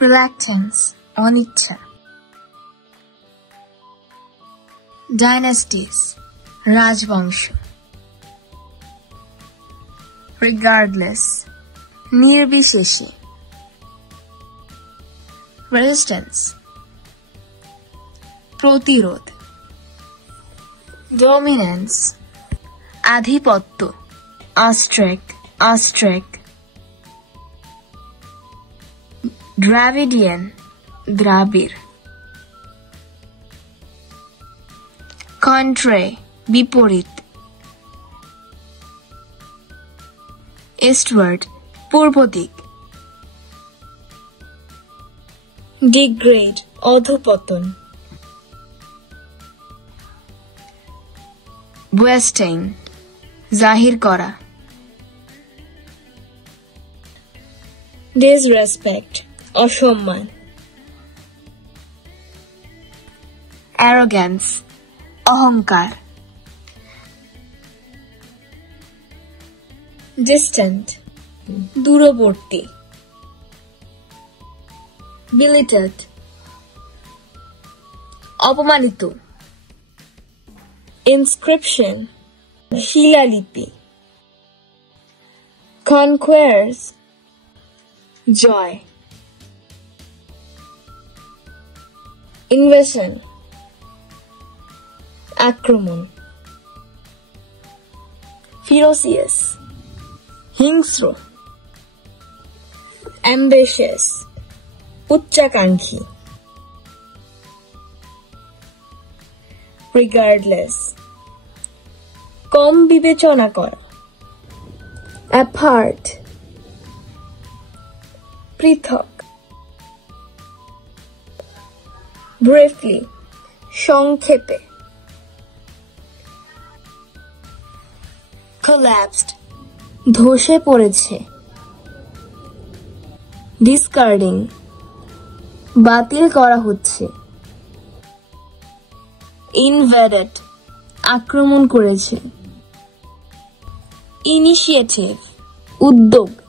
reluctance, অনিচ্ছা। dynasties, রাজবংশ। regardless, নির্বিশেষে। resistance, প্রতিরোধ। dominance, আধিপত্য। ostrich, Dravidian, দ্রাবিড়। contrary, বিপরীত। eastward, পূর্ব দিক। degrade, অধঃপতন। boasting, জাহির করা। disrespect, অসম্মান। arrogance, অহংকার। distant, দূরবর্তী। belittled, অপমানিত। inscription, শিলালিপি। conquers, জয়। invasion, আক্রমণ। ferocious, হিংস্র। ambitious, উচ্চাকাঙ্ক্ষী। regardless, কম বিবেচনা করা। apart, পৃথক। briefly, সংক্ষেপে। collapsed, ধসে পড়েছে। discarding, বাতিল করা হচ্ছে। invaded, আক্রমণ করেছে। initiative, উদ্যোগ।